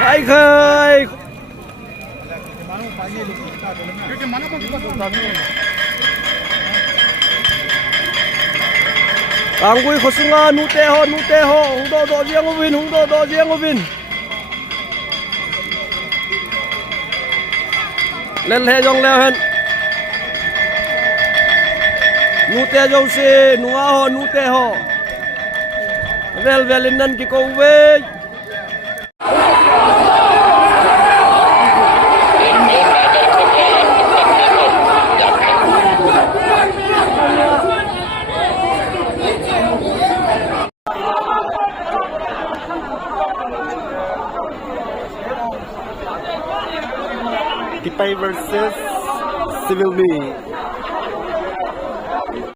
Sai khơi Càng vui khó sung nút tê ho hung đô riêng của Vin lên lhe dòng leo hen nút tê dòng xe nút tê ho vel lên năn cái câu về Tipay versus Civil B.